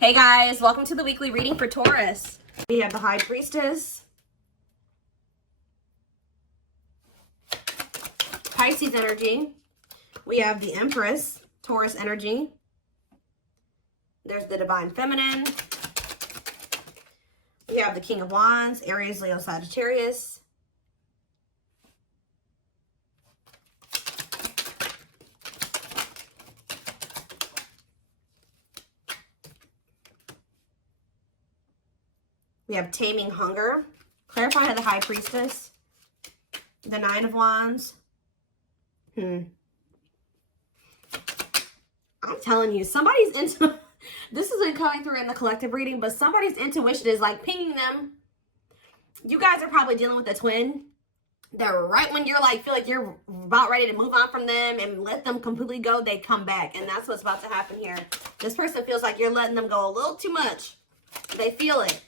Hey guys, welcome to the weekly reading for Taurus. We have the High Priestess, Pisces energy. We have the Empress, Taurus energy. There's the Divine Feminine. We have the King of Wands, Aries, Leo, Sagittarius. We have Taming Hunger. Clarify the High Priestess. The Nine of Wands. I'm telling you, somebody's into... This isn't coming through in the collective reading, but somebody's intuition is like pinging them. You guys are probably dealing with a twin that right when you're like, feel like you're about ready to move on from them and let them completely go, they come back. And that's what's about to happen here. This person feels like you're letting them go a little too much. They feel it.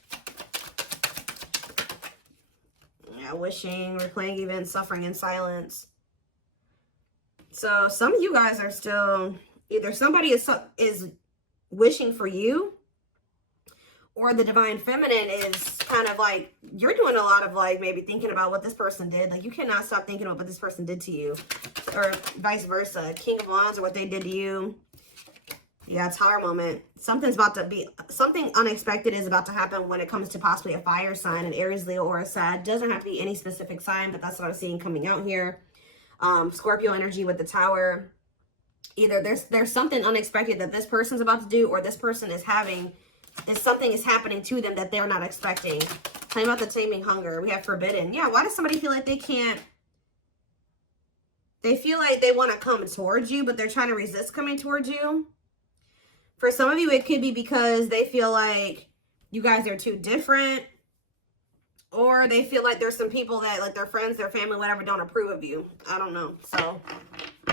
Yeah, wishing, replaying events, suffering in silence. So some of you guys are still, either somebody is wishing for you, or the Divine Feminine is kind of like, you're doing a lot of like maybe thinking about what this person did. Like you cannot stop thinking about what this person did to you, or vice versa. King of Wands or what they did to you. Yeah, Tower moment. Something unexpected is about to happen when it comes to possibly a fire sign, an Aries, Leo, or a Sag. Doesn't have to be any specific sign, but that's what I'm seeing coming out here. Scorpio energy with the Tower. Either there's something unexpected that this person's about to do, or this person is having, something is happening to them that they're not expecting. Tell me about the Taming Hunger. We have Forbidden. Yeah, why does somebody feel like they can't? They feel like they want to come towards you, but they're trying to resist coming towards you. For some of you, it could be because they feel like you guys are too different, or they feel like there's some people that, like their friends, their family, whatever, don't approve of you. I don't know. So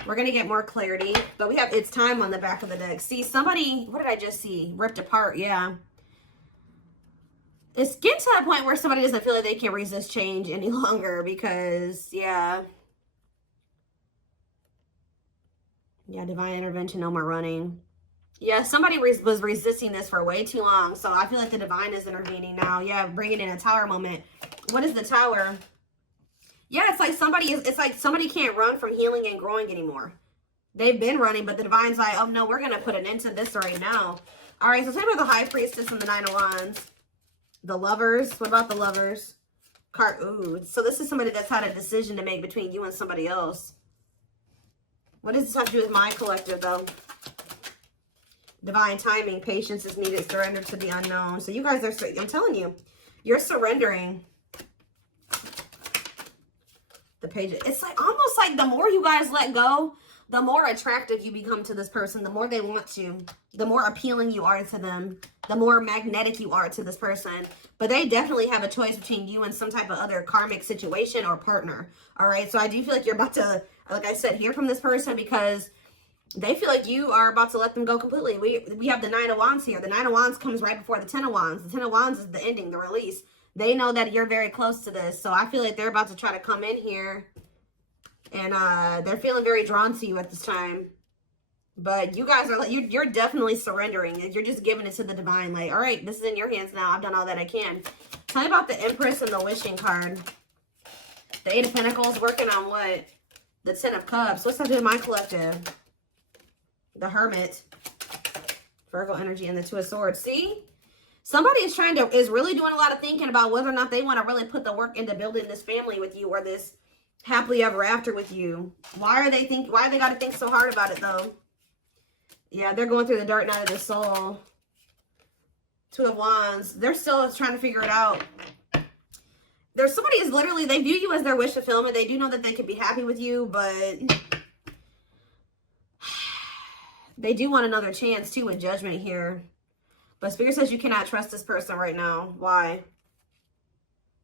we're going to get more clarity, but we have It's Time on the back of the deck. See, somebody, what did I just see? Ripped apart. Yeah. It's getting to that point where somebody doesn't feel like they can resist change any longer because, yeah. Yeah, divine intervention, no more running. Yeah, somebody was resisting this for way too long. So I feel like the divine is intervening now. Yeah, bringing in a Tower moment. What is the Tower? Yeah, it's like somebody can't run from healing and growing anymore. They've been running, but the divine's like, oh no, we're going to put an end to this right now. All right, so talk about the High Priestess and the Nine of Wands. The Lovers. What about the Lovers? Ooh, so this is somebody that's had a decision to make between you and somebody else. What does this have to do with my collective, though? Divine timing, patience is needed, surrender to the unknown. So you guys are, I'm telling you, you're surrendering. The Page, it's like almost like the more you guys let go, the more attractive you become to this person, the more they want you, the more appealing you are to them, the more magnetic you are to this person. But they definitely have a choice between you and some type of other karmic situation or partner. All right, so I do feel like you're about to, like I said, hear from this person because they feel like you are about to let them go completely. We have the Nine of Wands here. The Nine of Wands comes right before the Ten of Wands. The Ten of Wands is the ending, the release. They know that you're very close to this. So I feel like they're about to try to come in here. And they're feeling very drawn to you at this time. But you guys are, you're definitely surrendering. You're just giving it to the divine. Like, all right, this is in your hands now. I've done all that I can. Tell me about the Empress and the Wishing card. The Eight of Pentacles working on what? The Ten of Cups. What's that do in my collective? The Hermit, Virgo energy, and the Two of Swords. See, somebody is really doing a lot of thinking about whether or not they want to really put the work into building this family with you or this happily ever after with you. Why they got to think so hard about it though? Yeah, they're going through the dark night of the soul. Two of Wands. They're still trying to figure it out. There's somebody is literally, they view you as their wish fulfillment. They do know that they could be happy with you, but they do want another chance, too, with Judgment here. But Spirit says you cannot trust this person right now. Why?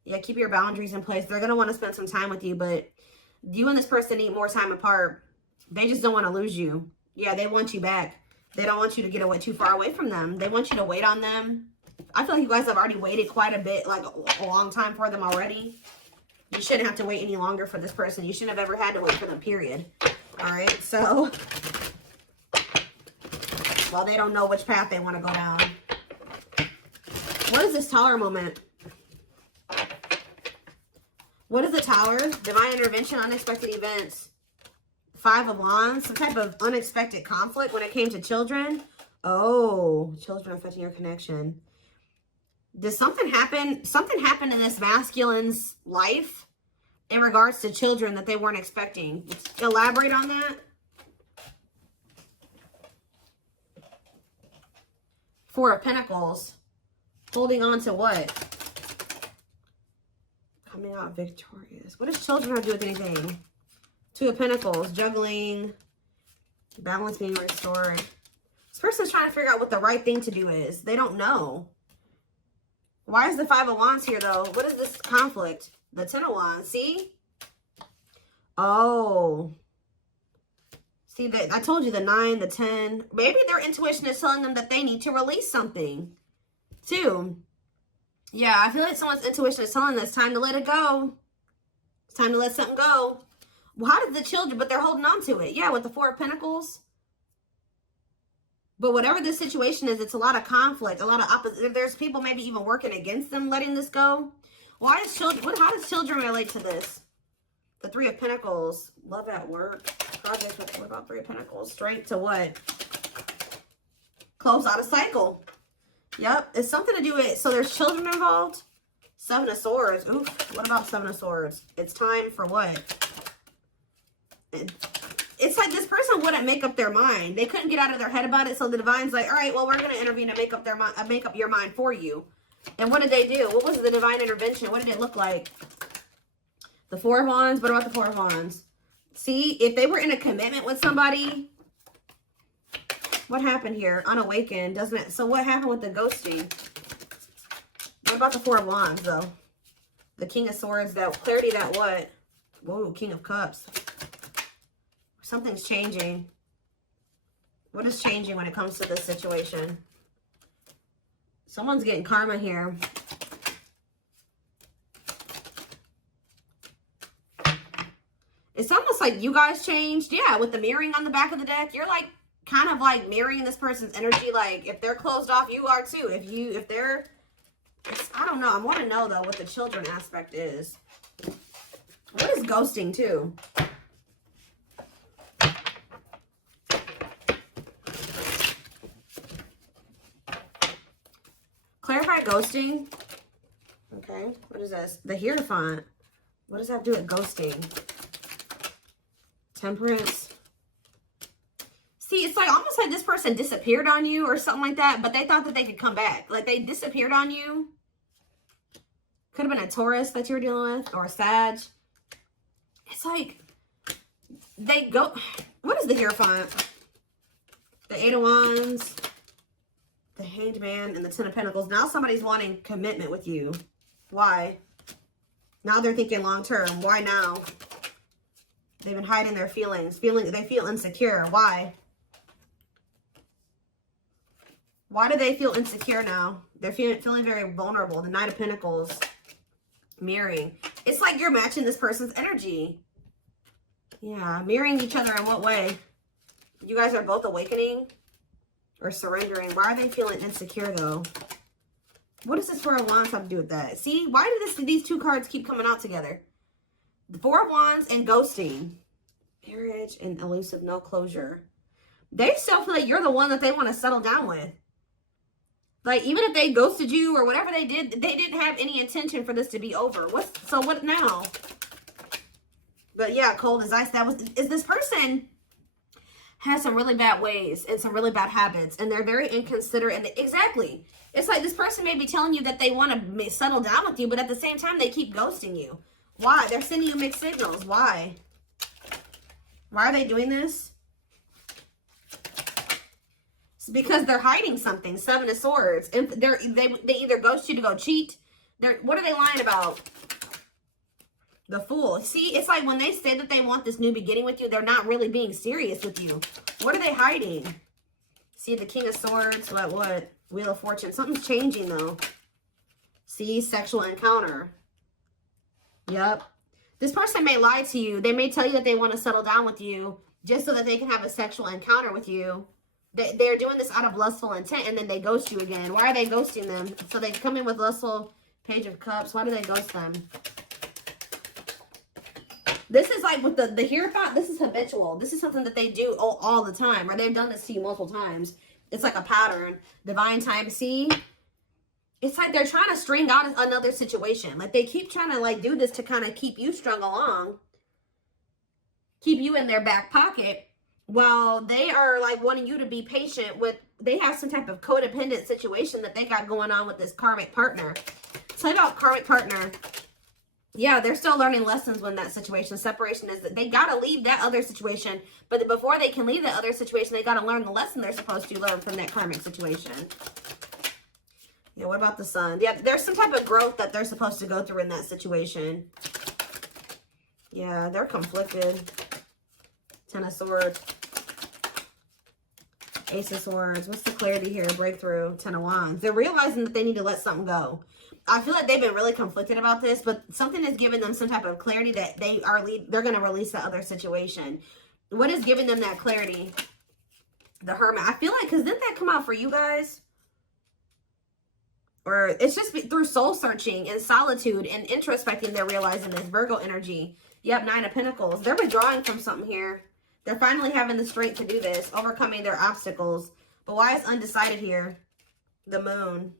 Yeah, keep your boundaries in place. They're going to want to spend some time with you, but you and this person need more time apart. They just don't want to lose you. Yeah, they want you back. They don't want you to get away too far away from them. They want you to wait on them. I feel like you guys have already waited quite a bit, like a long time for them already. You shouldn't have to wait any longer for this person. You shouldn't have ever had to wait for them, period. All right, so... well, they don't know which path they want to go down. What is this Tower moment? What is the Tower? Divine intervention, unexpected events. 5 of Wands, some type of unexpected conflict when it came to children. Oh, children affecting your connection. Did something happen? Something happened in this masculine's life in regards to children that they weren't expecting. Elaborate on that. 4 of Pentacles. Holding on to what? Coming out victorious. What does children have to do with anything? 2 of Pentacles. Juggling. Balance being restored. This person's trying to figure out what the right thing to do is. They don't know. Why is the 5 of Wands here, though? What is this conflict? The 10 of Wands. See? Oh. See, I told you the 9, the 10. Maybe their intuition is telling them that they need to release something. 2. Yeah, I feel like someone's intuition is telling them it's time to let it go. It's time to let something go. Well, how did the children, but they're holding on to it. Yeah, with the 4 of Pentacles. But whatever this situation is, it's a lot of conflict, a lot of opposite. There's people maybe even working against them letting this go. Why is children, how does children relate to this? The 3 of Pentacles. Love at work. Projects with, what about 3 of Pentacles? Strength to what? Close out a cycle. Yep. It's something to do with, so there's children involved. 7 of Swords. Oof. What about 7 of Swords? It's time for what? It's like this person wouldn't make up their mind. They couldn't get out of their head about it. So the divine's like, all right, well, we're going to intervene and make up their mind, make up your mind for you. And what did they do? What was the divine intervention? What did it look like? The 4 of Wands. What about the 4 of Wands? See, if they were in a commitment with somebody, what happened here? Unawakened, doesn't it? So what happened with the ghosting? What about the 4 of Wands, though? The King of Swords, that clarity, that what? Whoa, King of Cups. Something's changing. What is changing when it comes to this situation? Someone's getting karma here. It's almost like you guys changed. Yeah, with the mirroring on the back of the deck, you're like kind of like mirroring this person's energy. Like if they're closed off, you are too. If they're, I don't know. I want to know though what the children aspect is. What is ghosting too? Clarify ghosting. Okay, what is this? The Hierophant. What does that do with ghosting? Temperance. See, it's like almost like this person disappeared on you or something like that, but they thought that they could come back. Like they disappeared on you. Could have been a Taurus that you were dealing with or a Sag. It's like they go. What is the Hierophant? The 8 of Wands. The Hanged Man and the 10 of Pentacles. Now somebody's wanting commitment with you. Why? Now they're thinking long term. Why now? They've been hiding their feelings. They feel insecure. Why? Why do they feel insecure now? They're feeling very vulnerable. The Knight of Pentacles. Mirroring. It's like you're matching this person's energy. Yeah. Mirroring each other in what way? You guys are both awakening or surrendering. Why are they feeling insecure though? What does this 4 of Wands have to do with that? See, why do these 2 cards keep coming out together? The 4 of Wands and ghosting. Marriage and elusive, no closure. They still feel like you're the one that they want to settle down with. Like, even if they ghosted you or whatever they didn't have any intention for this to be over. So what now? But yeah, cold as ice. Is this person has some really bad ways and some really bad habits, and they're very inconsiderate. And exactly, it's like this person may be telling you that they want to settle down with you, but at the same time they keep ghosting you. Why? They're sending you mixed signals. Why are they doing this? It's because they're hiding something. 7 of Swords, and they either ghost you to go cheat. What are they lying about? The Fool. See, it's like when they say that they want this new beginning with you, they're not really being serious with you. What are they hiding? See, the King of Swords. What? Wheel of Fortune. Something's changing, though. See, sexual encounter. Yep. This person may lie to you. They may tell you that they want to settle down with you just so that they can have a sexual encounter with you. They're doing this out of lustful intent, and then they ghost you again. Why are they ghosting them? So they come in with lustful Page of Cups. Why do they ghost them? This is like with the here thought. This is habitual. This is something that they do all the time, or they've done this to you multiple times. It's like a pattern. Divine time. See? It's like they're trying to string out another situation. Like they keep trying to like do this to kind of keep you strung along. Keep you in their back pocket. While they are like wanting you to be patient with, they have some type of codependent situation that they got going on with this karmic partner. Tell me about karmic partner. Yeah, they're still learning lessons when that situation. Separation is that they got to leave that other situation. But before they can leave that other situation, they got to learn the lesson they're supposed to learn from that karmic situation. Yeah, what about the Sun? Yeah, there's some type of growth that they're supposed to go through in that situation. Yeah, they're conflicted. Ten of Swords. Ace of Swords. What's the clarity here? Breakthrough. Ten of Wands. They're realizing that they need to let something go. I feel like they've been really conflicted about this, but something is giving them some type of clarity that they're going to release the other situation. What is giving them that clarity? The Hermit. I feel like, because didn't that come out for you guys? Or it's just through soul searching and solitude and introspecting, they're realizing this Virgo energy. Yep, Nine of Pentacles. They're withdrawing from something here. They're finally having the strength to do this, overcoming their obstacles. But why is undecided here? The Moon.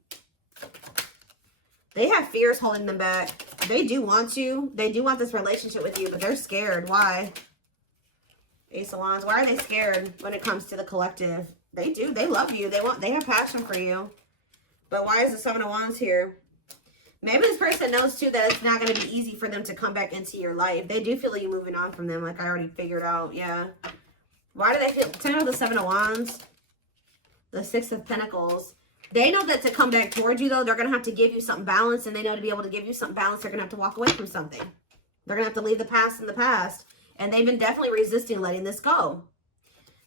They have fears holding them back. They do want you. They do want this relationship with you, but they're scared. Why? Ace of Wands. Why are they scared when it comes to the collective? They do. They love you. They have passion for you. But why is the Seven of Wands here? Maybe this person knows too that it's not going to be easy for them to come back into your life. They do feel like you moving on from them, like I already figured out. Yeah. Why do they feel? Tell me about the Seven of Wands. The Six of Pentacles. They know that to come back towards you, though, they're going to have to give you something balanced. And they know to be able to give you something balanced, they're going to have to walk away from something. They're going to have to leave the past in the past. And they've been definitely resisting letting this go.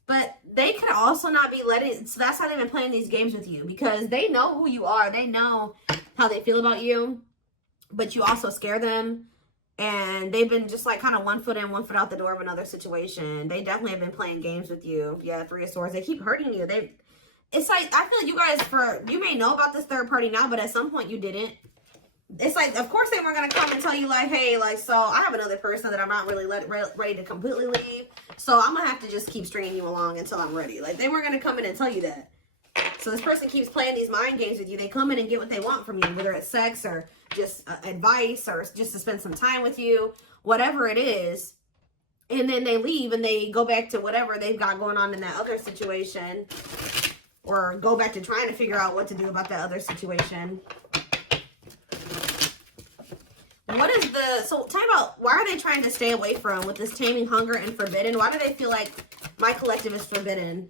But they could also not be letting... So that's how they've been playing these games with you. Because they know who you are. They know how they feel about you. But you also scare them. And they've been just like kind of one foot in, one foot out the door of another situation. They definitely have been playing games with you. Yeah, Three of Swords. They keep hurting you. It's like, I feel like you guys, you may know about this third party now, but at some point you didn't. It's like, of course they weren't going to come and tell you like, hey, like, so I have another person that I'm not really ready to completely leave. So I'm going to have to just keep stringing you along until I'm ready. Like, they weren't going to come in and tell you that. So this person keeps playing these mind games with you. They come in and get what they want from you, whether it's sex or just advice or just to spend some time with you, whatever it is. And then they leave and they go back to whatever they've got going on in that other situation. Or go back to trying to figure out what to do about that other situation. What is so tell me about, why are they trying to stay away from with this Taming Hunger and Forbidden? Why do they feel like my collective is forbidden?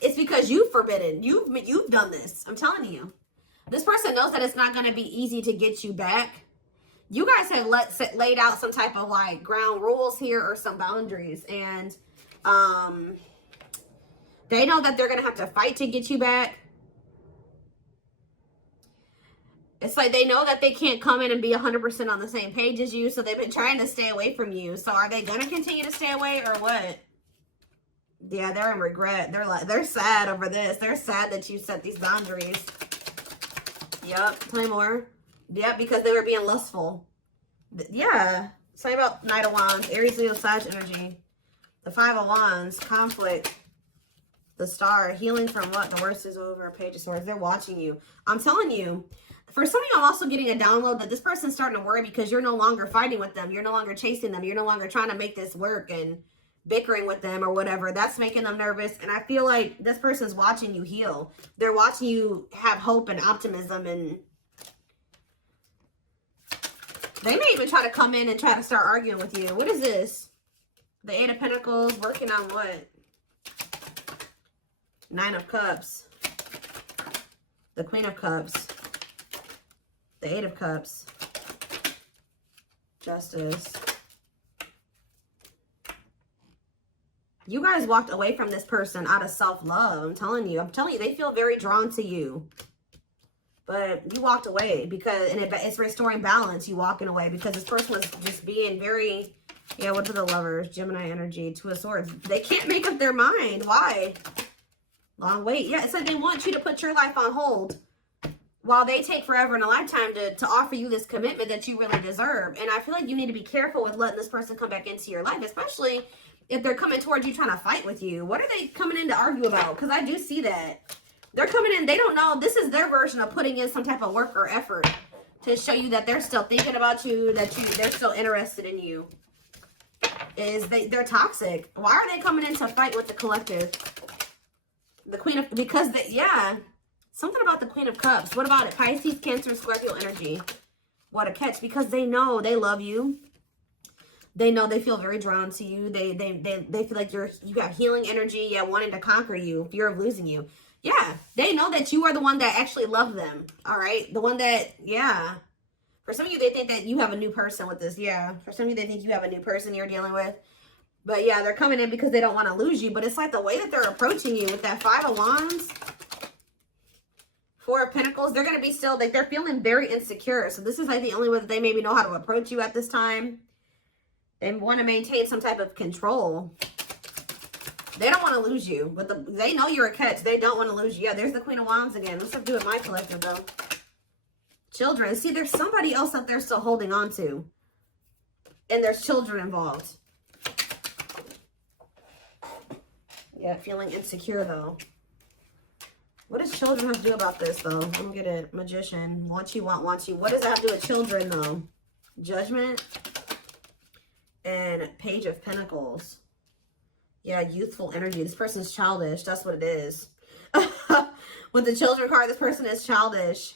It's because you've forbidden. You've done this. I'm telling you. This person knows that it's not going to be easy to get you back. You guys have laid out some type of like ground rules here or some boundaries. And they know that they're going to have to fight to get you back. It's like they know that they can't come in and be 100% on the same page as you. So they've been trying to stay away from you. So are they going to continue to stay away or what? Yeah, they're in regret. They're sad over this. They're sad that you set these boundaries. Yep. Tell me more. Yep, because they were being lustful. Yeah. Say about Knight of Wands, Aries, Leo, Sag energy. The Five of Wands, conflict. The Star, healing from what? The worst is over. Page of Swords. They're watching you. I'm telling you. For some of you, I'm also getting a download that this person's starting to worry because you're no longer fighting with them. You're no longer chasing them. You're no longer trying to make this work and bickering with them or whatever. That's making them nervous. And I feel like this person's watching you heal. They're watching you have hope and optimism. And they may even try to come in and try to start arguing with you. What is this? The Eight of Pentacles, working on what? Nine of Cups. The Queen of Cups. The Eight of Cups. Justice. You guys walked away from this person out of self-love. I'm telling you, they feel very drawn to you. But you walked away because, and it's restoring balance, you walking away, because this person was just being very, yeah, what are the Lovers? Gemini energy, Two of Swords. They can't make up their mind. Why? Long wait. Yeah, it's like they want you to put your life on hold while they take forever in a lifetime to offer you this commitment that you really deserve. And I feel like you need to be careful with letting this person come back into your life, especially if they're coming towards you trying to fight with you. What are they coming in to argue about? Because I do see that. They're coming in, they don't know. This is their version of putting in some type of work or effort to show you that they're still thinking about you, that they're still interested in you. They're toxic. Why are they coming in to fight with the collective? The Queen of, because yeah, something about the Queen of Cups. What about it? Pisces, Cancer, Scorpio energy. What a catch, because they know they love you. They know they feel very drawn to you. They feel like you got healing energy, yeah, wanting to conquer you, fear of losing you. Yeah, they know that you are the one that actually loved them. All right, the one that, yeah. For some of you, they think that you have a new person with this. Yeah, for some of you, they think you have a new person you're dealing with. But yeah, they're coming in because they don't want to lose you. But it's like the way that they're approaching you with that 5 of Wands, 4 of Pentacles, they're going to be still, like, they're feeling very insecure. So this is like the only way that they maybe know how to approach you at this time. They want to maintain some type of control. They don't want to lose you. But they know you're a catch. They don't want to lose you. Yeah, there's the Queen of Wands again. What's up to do with my collective, though? Children. See, there's somebody else up there still holding on to. And there's children involved. Yeah, feeling insecure, though. What does children have to do about this, though? Let me get it. Magician. Want you, want you. What does that have to do with children, though? Judgment. And Page of Pentacles. Yeah, youthful energy. This person's childish. That's what it is. With the children card, this person is childish.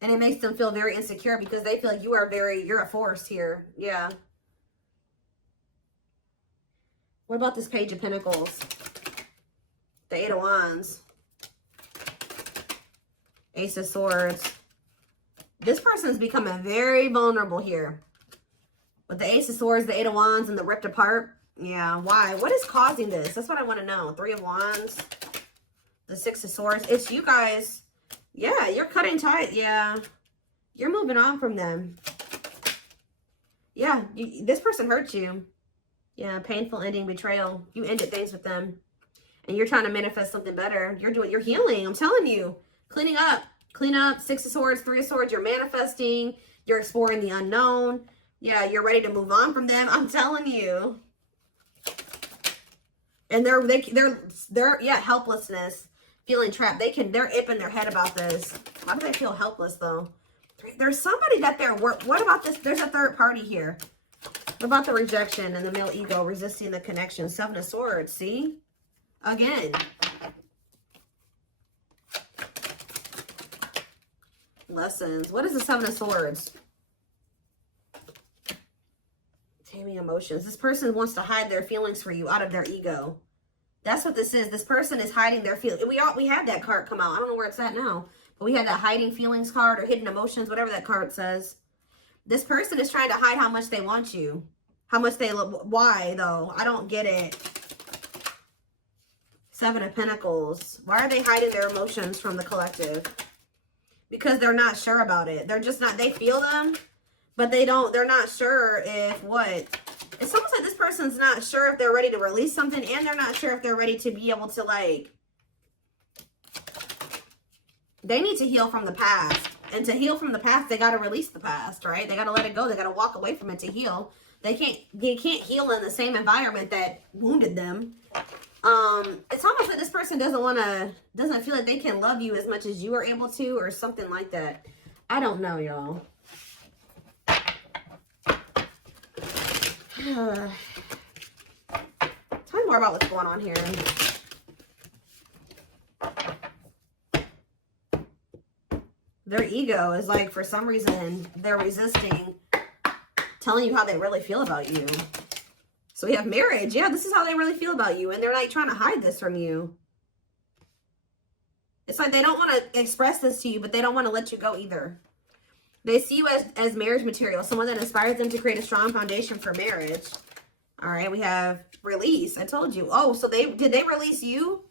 And it makes them feel very insecure because they feel like you're a force here. Yeah. What about this Page of Pentacles? The 8 of Wands. Ace of Swords. This person's becoming very vulnerable here. With the Ace of Swords, the 8 of Wands, and the ripped apart. Yeah, why? What is causing this? That's what I want to know. 3 of Wands. The 6 of Swords. It's you guys. Yeah, you're cutting tight. Yeah. You're moving on from them. Yeah, this person hurt you. Yeah, painful ending, betrayal. You ended things with them. And you're trying to manifest something better. You're healing. I'm telling you. Cleaning up. Clean up. 6 of Swords, 3 of Swords. You're manifesting. You're exploring the unknown. Yeah, you're ready to move on from them. I'm telling you. And they're yeah, helplessness. Feeling trapped. They're ipping their head about this. Why do they feel helpless, though? There's somebody that what about this? There's a third party here. What about the rejection and the male ego resisting the connection? 7 of Swords, see? Again. Lessons. What is the 7 of Swords? Taming emotions. This person wants to hide their feelings for you out of their ego. That's what this is. This person is hiding their feelings. We had that card come out. I don't know where it's at now. But we had that hiding feelings card or hidden emotions, whatever that card says. This person is trying to hide how much they want you. How much they love. Why, though? I don't get it. 7 of Pentacles. Why are they hiding their emotions from the collective? Because they're not sure about it. They're just not, they feel them, but they're not sure if what. It's almost like this person's not sure if they're ready to release something, and they're not sure if they're ready to be able to, like, they need to heal from the past. And to heal from the past, they got to release the past, right? They got to let it go. They got to walk away from it to heal. They can't heal in the same environment that wounded them. It's almost like this person doesn't feel like they can love you as much as you are able to, or something like that. I don't know, y'all. Tell me more about what's going on here. Their ego is like, for some reason, they're resisting telling you how they really feel about you. So we have marriage. Yeah, this is how they really feel about you. And they're like trying to hide this from you. It's like they don't want to express this to you, but they don't want to let you go either. They see you as marriage material, someone that inspires them to create a strong foundation for marriage. All right, we have release. I told you. Oh, so did they release you?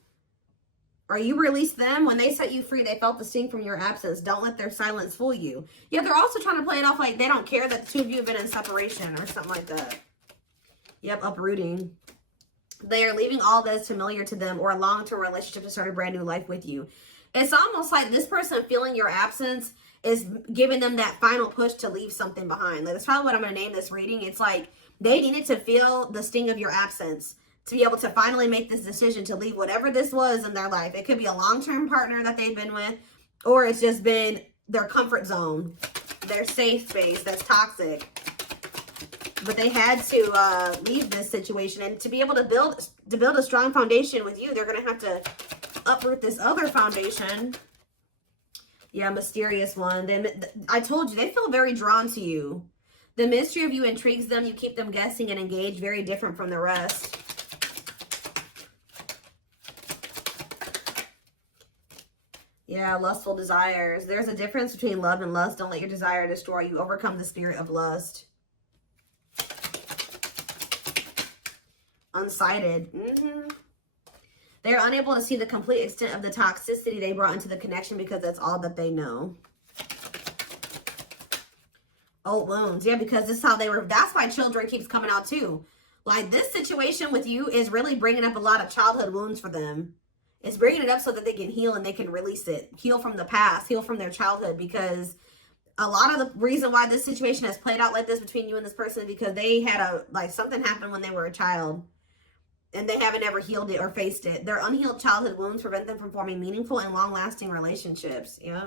Or you released them? When they set you free, they felt the sting from your absence. Don't let their silence fool you. Yeah, they're also trying to play it off like they don't care that the two of you have been in separation or something like that. Yep, uprooting. They are leaving all that is familiar to them or a long-term relationship to start a brand new life with you. It's almost like this person feeling your absence is giving them that final push to leave something behind. Like, that's probably what I'm going to name this reading. It's like they needed to feel the sting of your absence to be able to finally make this decision to leave whatever this was in their life. It could be a long-term partner that they've been with, or it's just been their comfort zone, their safe space that's toxic. But they had to leave this situation, and to be able to build a strong foundation with you, they're going to have to uproot this other foundation. Yeah, mysterious one. I told you, they feel very drawn to you. The mystery of you intrigues them. You keep them guessing and engaged, very different from the rest. Yeah, lustful desires. There's a difference between love and lust. Don't let your desire destroy you. Overcome the spirit of lust. Unsighted. They're unable to see the complete extent of the toxicity they brought into the connection because that's all that they know. Old wounds. Yeah, because this is how they were. That's why children keeps coming out too. Like, this situation with you is really bringing up a lot of childhood wounds for them. It's bringing it up so that they can heal and they can release it. Heal from the past. Heal from their childhood, because a lot of the reason why this situation has played out like this between you and this person is because they had something happened when they were a child. And they haven't ever healed it or faced it. Their unhealed childhood wounds prevent them from forming meaningful and long-lasting relationships. Yeah.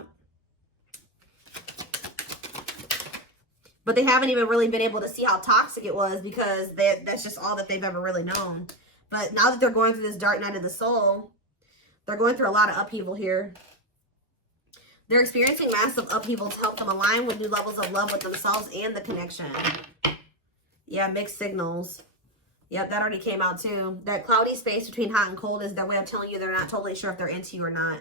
But they haven't even really been able to see how toxic it was, because that's just all that they've ever really known. But now that they're going through this dark night of the soul, they're going through a lot of upheaval here. They're experiencing massive upheaval to help them align with new levels of love with themselves and the connection. Yeah, mixed signals. Yep, that already came out too. That cloudy space between hot and cold is their way of telling you they're not totally sure if they're into you or not.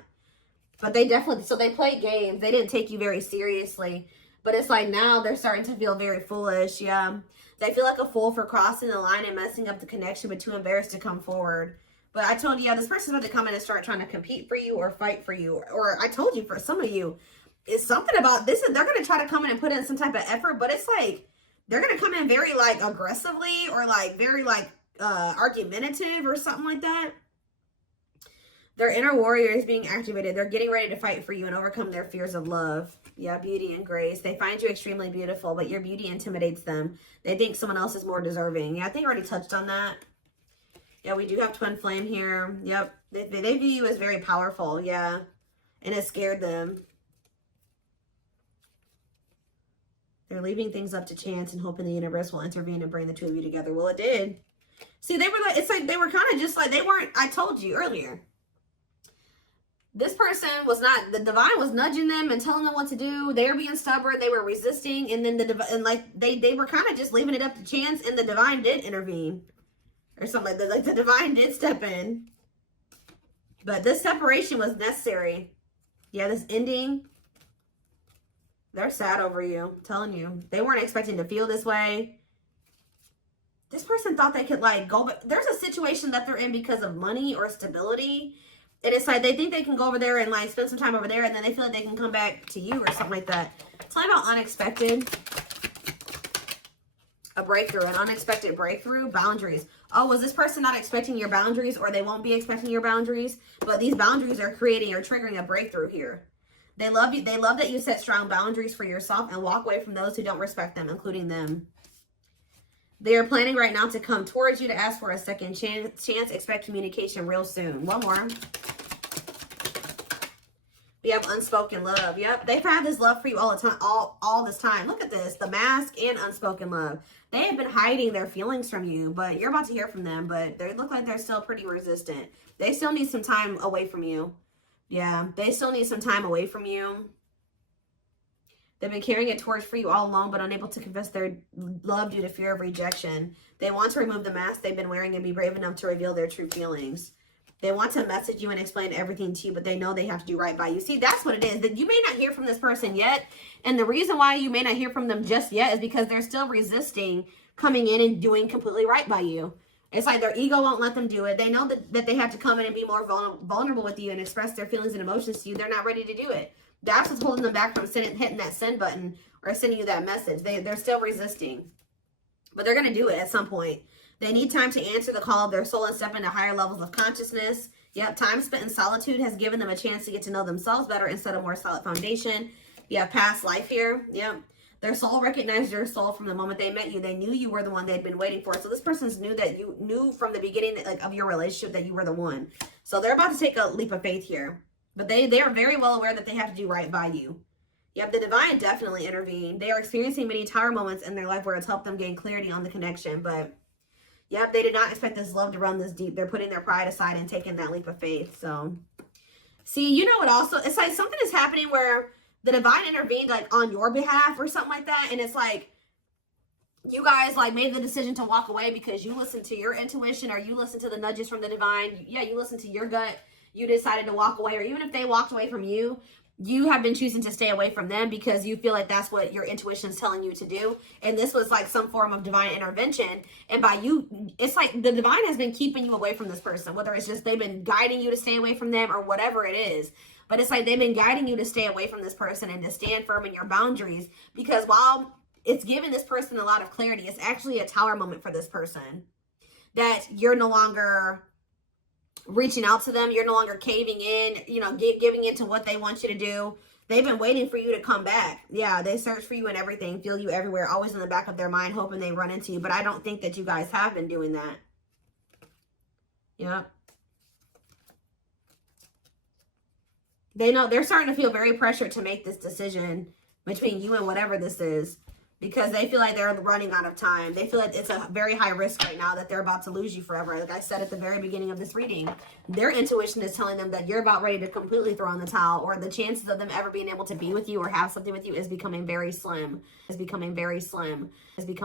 But they definitely, so they played games. They didn't take you very seriously. But it's like now they're starting to feel very foolish. Yeah. They feel like a fool for crossing the line and messing up the connection, but too embarrassed to come forward. But I told you, yeah, this person's about to come in and start trying to compete for you or fight for you. Or I told you, for some of you, it's something about this. They're going to try to come in and put in some type of effort, but it's like, they're going to come in very, like, aggressively or, like, very, like, argumentative or something like that. Their inner warrior is being activated. They're getting ready to fight for you and overcome their fears of love. Yeah, beauty and grace. They find you extremely beautiful, but your beauty intimidates them. They think someone else is more deserving. Yeah, I think I already touched on that. Yeah, we do have twin flame here. Yep. They view you as very powerful. Yeah. And it scared them. They're leaving things up to chance and hoping the universe will intervene and bring the two of you together. Well, it did. See, they were like, it's like they were kind of just like, they weren't, I told you earlier. This person was not, the divine was nudging them and telling them what to do. They were being stubborn. They were resisting. And then they were kind of just leaving it up to chance, and the divine did intervene. Or something like that. Like, the divine did step in. But this separation was necessary. Yeah, this ending. They're sad over you. I'm telling you. They weren't expecting to feel this way. This person thought they could, like, go. But there's a situation that they're in because of money or stability. And it's like they think they can go over there and, like, spend some time over there. And then they feel like they can come back to you or something like that. It's like about unexpected. A breakthrough. An unexpected breakthrough. Boundaries. Oh, was this person not expecting your boundaries? Or they won't be expecting your boundaries? But these boundaries are creating or triggering a breakthrough here. They love you. They love that you set strong boundaries for yourself and walk away from those who don't respect them, including them. They are planning right now to come towards you to ask for a second chance. Expect communication real soon. One more. We have unspoken love. Yep. They've had this love for you all the time, all this time. Look at this. The mask and unspoken love. They have been hiding their feelings from you, but you're about to hear from them. But they look like they're still pretty resistant. They still need some time away from you. Yeah, they still need some time away from you. They've been carrying a torch for you all along, but unable to confess their love due to fear of rejection. They want to remove the mask they've been wearing and be brave enough to reveal their true feelings. They want to message you and explain everything to you, but they know they have to do right by you. See, that's what it is. That you may not hear from this person yet, and the reason why you may not hear from them just yet is because they're still resisting coming in and doing completely right by you. It's like their ego won't let them do it. They know that they have to come in and be more vulnerable with you and express their feelings and emotions to you. They're not ready to do it. That's what's holding them back from hitting that send button or sending you that message. They're still resisting. But they're going to do it at some point. They need time to answer the call of their soul and step into higher levels of consciousness. Yep, time spent in solitude has given them a chance to get to know themselves better instead of more solid foundation. You have past life here. Yep. Their soul recognized your soul from the moment they met you. They knew you were the one they'd been waiting for. So this person's knew that you knew from the beginning that, like, of your relationship that you were the one. So they're about to take a leap of faith here. But they are very well aware that they have to do right by you. Yep, the divine definitely intervened. They are experiencing many tower moments in their life where it's helped them gain clarity on the connection. But yep, they did not expect this love to run this deep. They're putting their pride aside and taking that leap of faith. So, see, you know what also? It's like something is happening where the divine intervened, like, on your behalf or something like that. And it's like you guys, like, made the decision to walk away because you listened to your intuition, or you listened to the nudges from the divine. Yeah, you listened to your gut. You decided to walk away. Or even if they walked away from you, you have been choosing to stay away from them because you feel like that's what your intuition is telling you to do. And this was like some form of divine intervention. And by you, it's like the divine has been keeping you away from this person, whether it's just they've been guiding you to stay away from them or whatever it is. But it's like they've been guiding you to stay away from this person and to stand firm in your boundaries, because while it's giving this person a lot of clarity, it's actually a tower moment for this person, that you're no longer reaching out to them. You're no longer caving in, you know, giving in to what they want you to do. They've been waiting for you to come back. Yeah, they search for you and everything, feel you everywhere, always in the back of their mind, hoping they run into you. But I don't think that you guys have been doing that. Yep. They know they're starting to feel very pressured to make this decision between you and whatever this is, because they feel like they're running out of time. They feel like it's a very high risk right now that they're about to lose you forever. Like I said at the very beginning of this reading, their intuition is telling them that you're about ready to completely throw in the towel, or the chances of them ever being able to be with you or have something with you is becoming very slim. Is becoming very slim. Is becoming